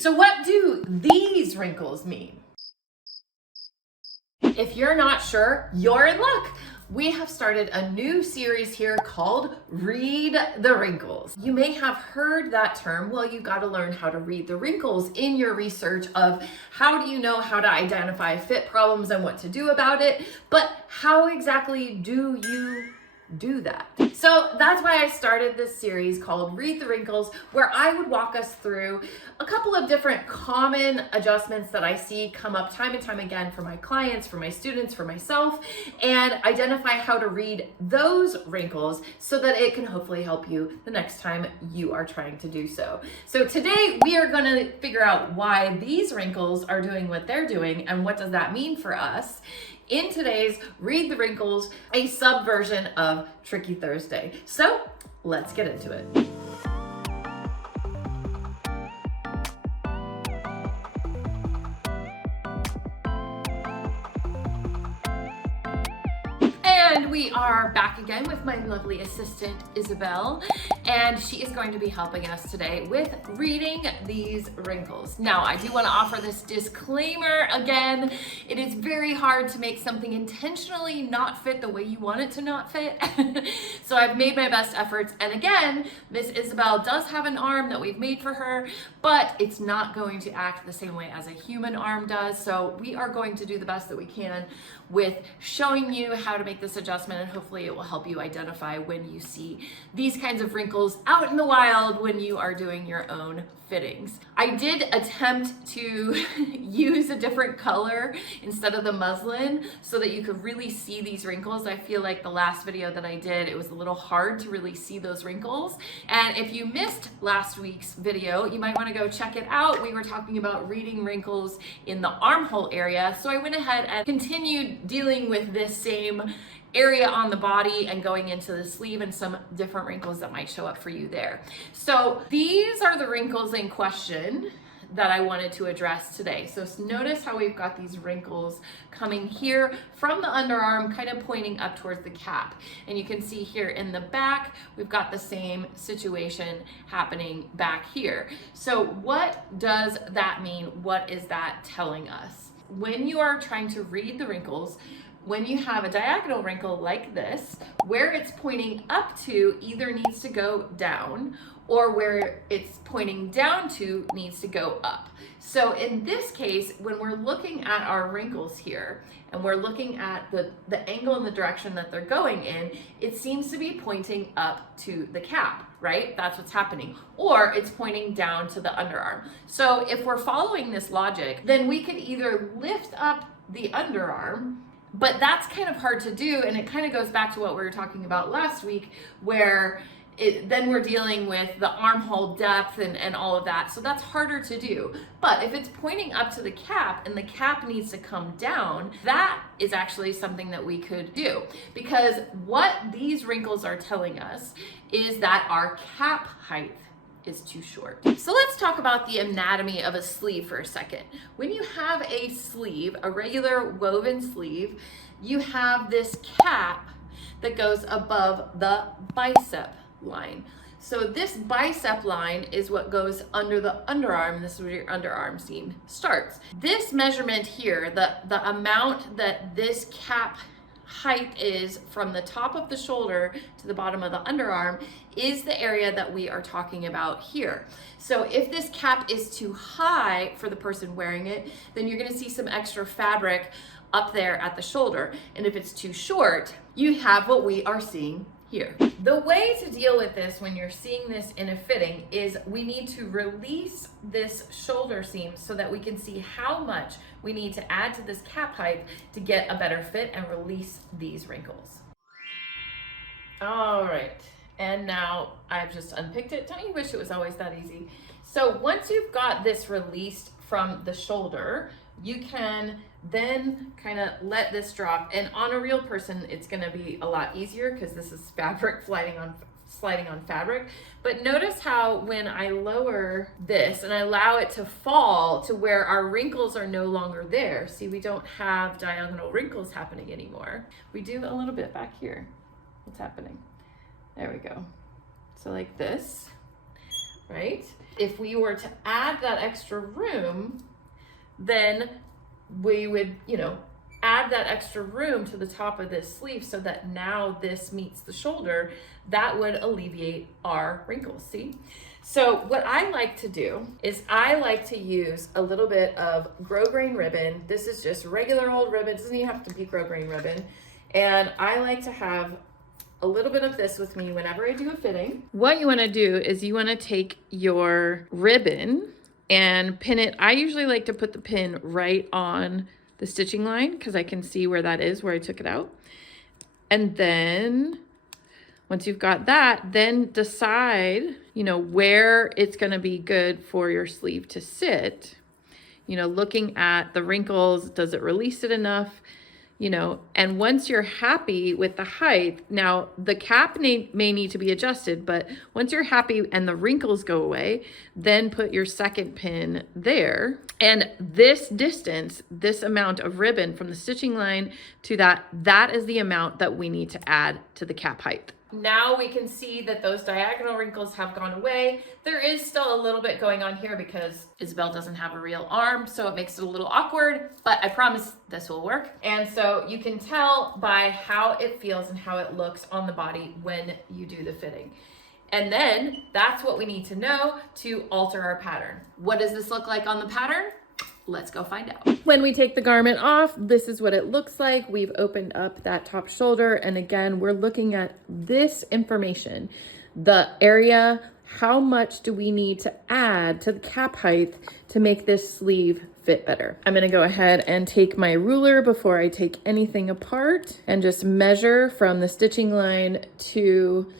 So what do these wrinkles mean? If you're not sure, you're in luck. We have started a new series here called Read the Wrinkles. You may have heard that term. Well, you got to learn how to read the wrinkles in your research of how do you know how to identify fit problems and what to do about it. But how exactly do you do that? So that's why I started this series called Read the Wrinkles, where I would walk us through a couple of different common adjustments that I see come up time and time again for my clients, for my students, for myself, and identify how to read those wrinkles so that it can hopefully help you the next time you are trying to do so. So today we are going to figure out why these wrinkles are doing what they're doing and what does that mean for us in today's Read the Wrinkles, a subversion of Tricky Thursday. So let's get into it. And we are back again with my lovely assistant, Isabel, and she is going to be helping us today with reading these wrinkles. Now, I do want to offer this disclaimer again. It is very hard to make something intentionally not fit the way you want it to not fit. So I've made my best efforts. And again, Miss Isabel does have an arm that we've made for her, but it's not going to act the same way as a human arm does. So we are going to do the best that we can with showing you how to make this adjustment, and hopefully it will help you identify when you see these kinds of wrinkles out in the wild when you are doing your own fittings. I did attempt to use a different color instead of the muslin so that you could really see these wrinkles. I feel like the last video that I did, it was a little hard to really see those wrinkles. And if you missed last week's video, you might want to go check it out. We were talking about reading wrinkles in the armhole area. So I went ahead and continued dealing with this same area on the body and going into the sleeve and some different wrinkles that might show up for you there. So these are the wrinkles in question that I wanted to address today. So notice how we've got these wrinkles coming here from the underarm, kind of pointing up towards the cap. And you can see here in the back, we've got the same situation happening back here. So what does that mean? What is that telling us? When you are trying to read the wrinkles, when you have a diagonal wrinkle like this, where it's pointing up to either needs to go down, or where it's pointing down to needs to go up. So in this case, when we're looking at our wrinkles here, and we're looking at the angle and the direction that they're going in, it seems to be pointing up to the cap, right? That's what's happening. Or it's pointing down to the underarm. So if we're following this logic, then we could either lift up the underarm, but that's kind of hard to do, and it kind of goes back to what we were talking about last week, where then we're dealing with the armhole depth and all of that, so that's harder to do. But if it's pointing up to the cap and the cap needs to come down, that is actually something that we could do, because what these wrinkles are telling us is that our cap height is too short. So let's talk about the anatomy of a sleeve for a second. When you have a sleeve, a regular woven sleeve, you have this cap that goes above the bicep line. So this bicep line is what goes under the underarm. This is where your underarm seam starts. This measurement here, the amount that this cap height is from the top of the shoulder to the bottom of the underarm, is the area that we are talking about here. So if this cap is too high for the person wearing it, then you're going to see some extra fabric up there at the shoulder. And if it's too short, you have what we are seeing here. The way to deal with this when you're seeing this in a fitting is we need to release this shoulder seam so that we can see how much we need to add to this cap height to get a better fit and release these wrinkles. All right, and now I've just unpicked it. Don't you wish it was always that easy? So once you've got this released from the shoulder, you can then kind of let this drop, and on a real person it's going to be a lot easier because this is fabric sliding on fabric. But notice how when I lower this and I allow it to fall to where our wrinkles are no longer there, see, we don't have diagonal wrinkles happening anymore. We do a little bit back here. What's happening? There we go. So like this. right? If we were to add that extra room, then we would, add that extra room to the top of this sleeve so that now this meets the shoulder. That would alleviate our wrinkles, see? So what I like to do is I like to use a little bit of grosgrain ribbon. This is just regular old ribbon. It doesn't even have to be grosgrain ribbon. And I like to have a little bit of this with me whenever I do a fitting. What you want to do is you want to take your ribbon and pin it. I usually like to put the pin right on the stitching line because I can see where that is, where I took it out. And then once you've got that, then decide, where it's going to be good for your sleeve to sit. Looking at the wrinkles, does it release it enough? And once you're happy with the height, now the cap may need to be adjusted, but once you're happy and the wrinkles go away, then put your second pin there. And this distance, this amount of ribbon from the stitching line to that is the amount that we need to add to the cap height. Now we can see that those diagonal wrinkles have gone away. There is still a little bit going on here because Isabel doesn't have a real arm, so it makes it a little awkward, but I promise this will work. And so you can tell by how it feels and how it looks on the body when you do the fitting. And then that's what we need to know to alter our pattern. What does this look like on the pattern? Let's go find out. When we take the garment off, this is what it looks like. We've opened up that top shoulder. And again, we're looking at this information, the area, how much do we need to add to the cap height to make this sleeve fit better. I'm gonna go ahead and take my ruler before I take anything apart and just measure from the stitching line to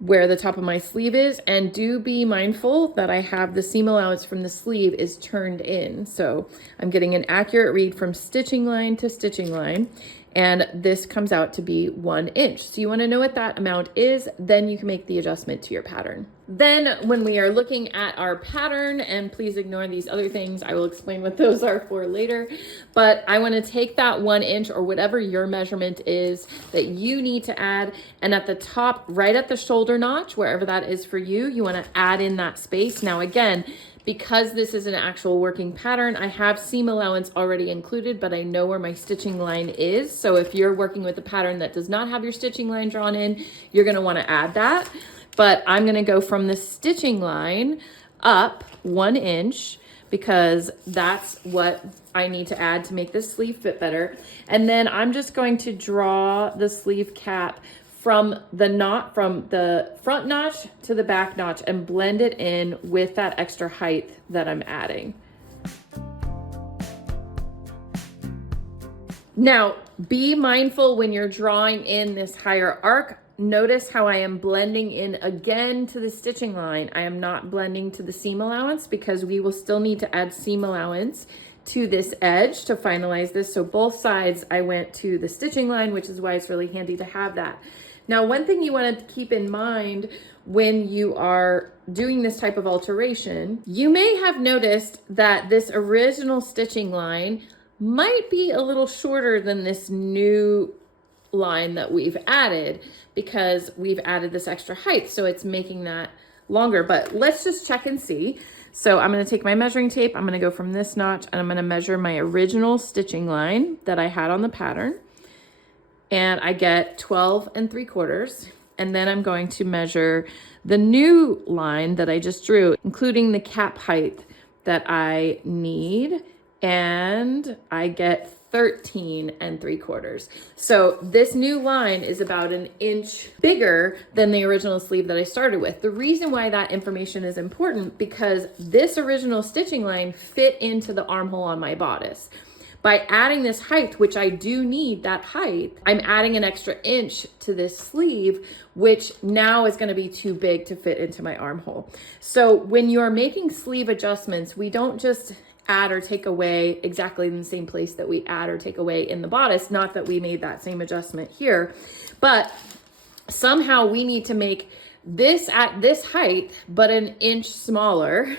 where the top of my sleeve is, and do be mindful that I have the seam allowance from the sleeve is turned in. So I'm getting an accurate read from stitching line to stitching line, and this comes out to be 1 inch. So you want to know what that amount is, then you can make the adjustment to your pattern. Then when we are looking at our pattern, and please ignore these other things, I will explain what those are for later, but I want to take that 1 inch or whatever your measurement is that you need to add, and at the top, right at the shoulder notch, wherever that is for you, you want to add in that space. Now again, because this is an actual working pattern, I have seam allowance already included, but I know where my stitching line is. So if you're working with a pattern that does not have your stitching line drawn in, you're gonna wanna add that. But I'm gonna go from the stitching line up 1 inch because that's what I need to add to make this sleeve fit better. And then I'm just going to draw the sleeve cap from the front notch to the back notch and blend it in with that extra height that I'm adding. Now, be mindful when you're drawing in this higher arc. Notice how I am blending in again to the stitching line. I am not blending to the seam allowance because we will still need to add seam allowance to this edge to finalize this. So both sides I went to the stitching line, which is why it's really handy to have that. Now, one thing you want to keep in mind when you are doing this type of alteration, you may have noticed that this original stitching line might be a little shorter than this new line that we've added because we've added this extra height. So it's making that longer, but let's just check and see. So I'm going to take my measuring tape. I'm going to go from this notch and I'm going to measure my original stitching line that I had on the pattern. And I get 12 3/4. And then I'm going to measure the new line that I just drew, including the cap height that I need. And I get 13 3/4. So this new line is about 1 inch bigger than the original sleeve that I started with. The reason why that information is important because this original stitching line fit into the armhole on my bodice. By adding this height, which I do need that height, I'm adding an extra inch to this sleeve, which now is going to be too big to fit into my armhole. So when you're making sleeve adjustments, we don't just add or take away exactly in the same place that we add or take away in the bodice. Not that we made that same adjustment here, but somehow we need to make this at this height, but 1 inch smaller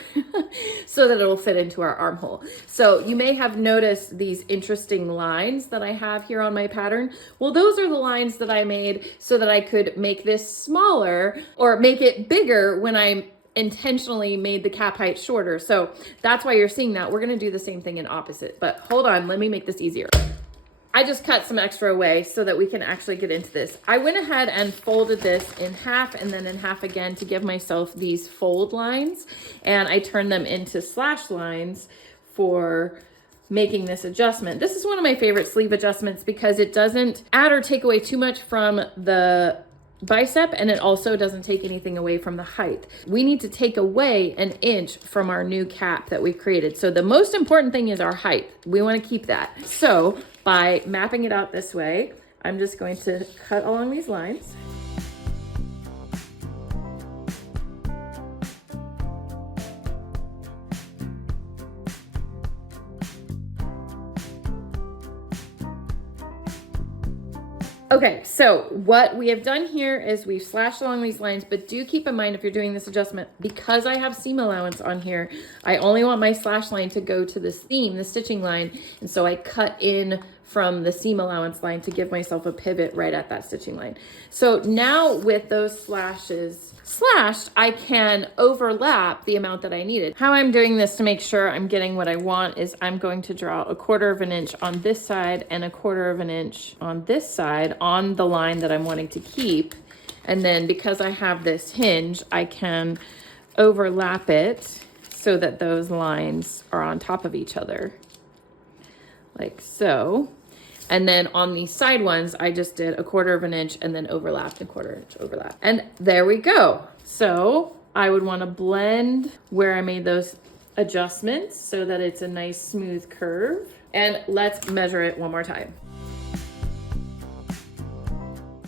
so that it'll fit into our armhole. So you may have noticed these interesting lines that I have here on my pattern. Well, those are the lines that I made so that I could make this smaller or make it bigger when I'm intentionally made the cap height shorter. So that's why you're seeing that. We're gonna do the same thing in opposite, but hold on, let me make this easier. I just cut some extra away so that we can actually get into this. I went ahead and folded this in half and then in half again to give myself these fold lines, and I turned them into slash lines for making this adjustment. This is one of my favorite sleeve adjustments because it doesn't add or take away too much from the bicep, and it also doesn't take anything away from the height. We need to take away 1 inch from our new cap that we've created. So the most important thing is our height. We want to keep that. So by mapping it out this way, I'm just going to cut along these lines. Okay, so what we have done here is we've slashed along these lines, but do keep in mind if you're doing this adjustment, because I have seam allowance on here, I only want my slash line to go to the seam, the stitching line, and so I cut in from the seam allowance line to give myself a pivot right at that stitching line. So now with those slashes slashed, I can overlap the amount that I needed. How I'm doing this to make sure I'm getting what I want is I'm going to draw 1/4 of an inch on this side and 1/4 of an inch on this side on the line that I'm wanting to keep. And then because I have this hinge, I can overlap it so that those lines are on top of each other, like so. And then on these side ones, I just did 1/4 of an inch and then overlapped 1/4 inch overlap. And there we go. So I would want to blend where I made those adjustments so that it's a nice smooth curve. And let's measure it one more time.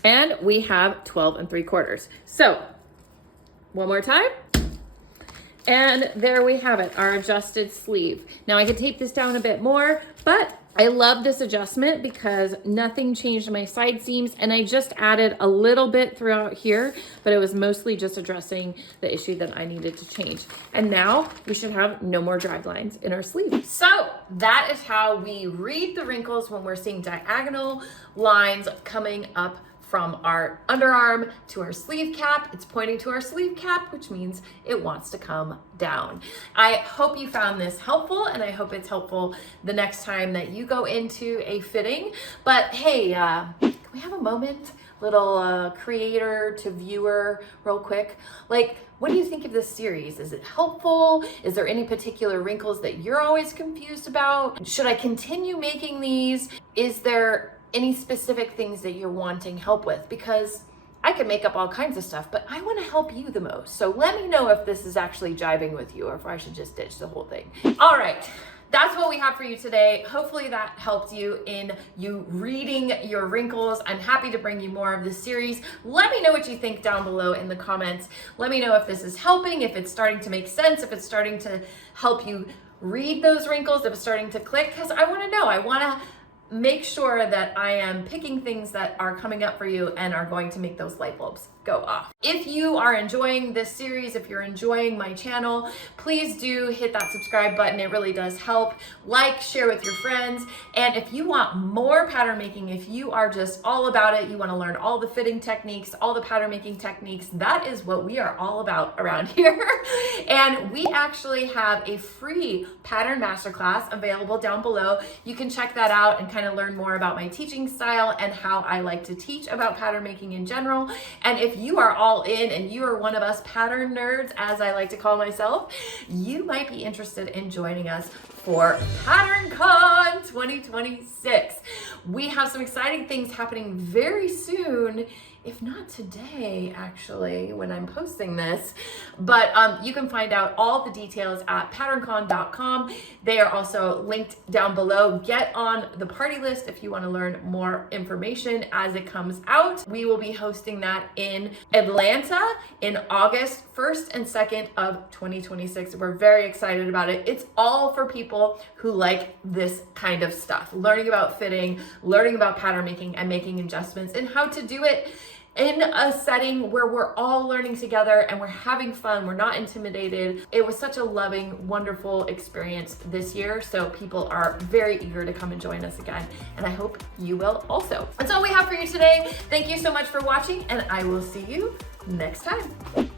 And we have 12 3/4. So one more time. And there we have it, our adjusted sleeve. Now I could tape this down a bit more, but I love this adjustment because nothing changed my side seams, and I just added a little bit throughout here, but it was mostly just addressing the issue that I needed to change. And now we should have no more drag lines in our sleeve. So that is how we read the wrinkles when we're seeing diagonal lines coming up from our underarm to our sleeve cap. It's pointing to our sleeve cap, which means it wants to come down. I hope you found this helpful, and I hope it's helpful the next time that you go into a fitting. But hey, can we have a moment? Little creator to viewer real quick. Like, what do you think of this series? Is it helpful? Is there any particular wrinkles that you're always confused about? Should I continue making these? Is there any specific things that you're wanting help with? Because I can make up all kinds of stuff, but I want to help you the most. So let me know if this is actually jiving with you or if I should just ditch the whole thing. All right, that's what we have for you today. Hopefully that helped you in you reading your wrinkles. I'm happy to bring you more of this series. Let me know what you think down below in the comments. Let me know if this is helping, if it's starting to make sense, if it's starting to help you read those wrinkles, if it's starting to click, because I want to know. I want to make sure that I am picking things that are coming up for you and are going to make those light bulbs go off. If you are enjoying this series, if you're enjoying my channel, please do hit that subscribe button. It really does help. Like, share with your friends. And if you want more pattern making, if you are just all about it, you want to learn all the fitting techniques, all the pattern making techniques, that is what we are all about around here. And we actually have a free pattern masterclass available down below. You can check that out and kind of learn more about my teaching style and how I like to teach about pattern making in general. And if you are all in and you are one of us pattern nerds, as I like to call myself, you might be interested in joining us for PatternCon 2026. We have some exciting things happening very soon, if not today, actually, when I'm posting this. But you can find out all the details at PatternCon.com. They are also linked down below. Get on the party list if you want to learn more information as it comes out. We will be hosting that in Atlanta in August 1st and 2nd of 2026. We're very excited about it. It's all for people who like this kind of stuff. Learning about fitting, learning about pattern making and making adjustments and how to do it in a setting where we're all learning together and we're having fun, we're not intimidated. It was such a loving, wonderful experience this year, so people are very eager to come and join us again, and I hope you will also. That's all we have for you today. Thank you so much for watching, and I will see you next time.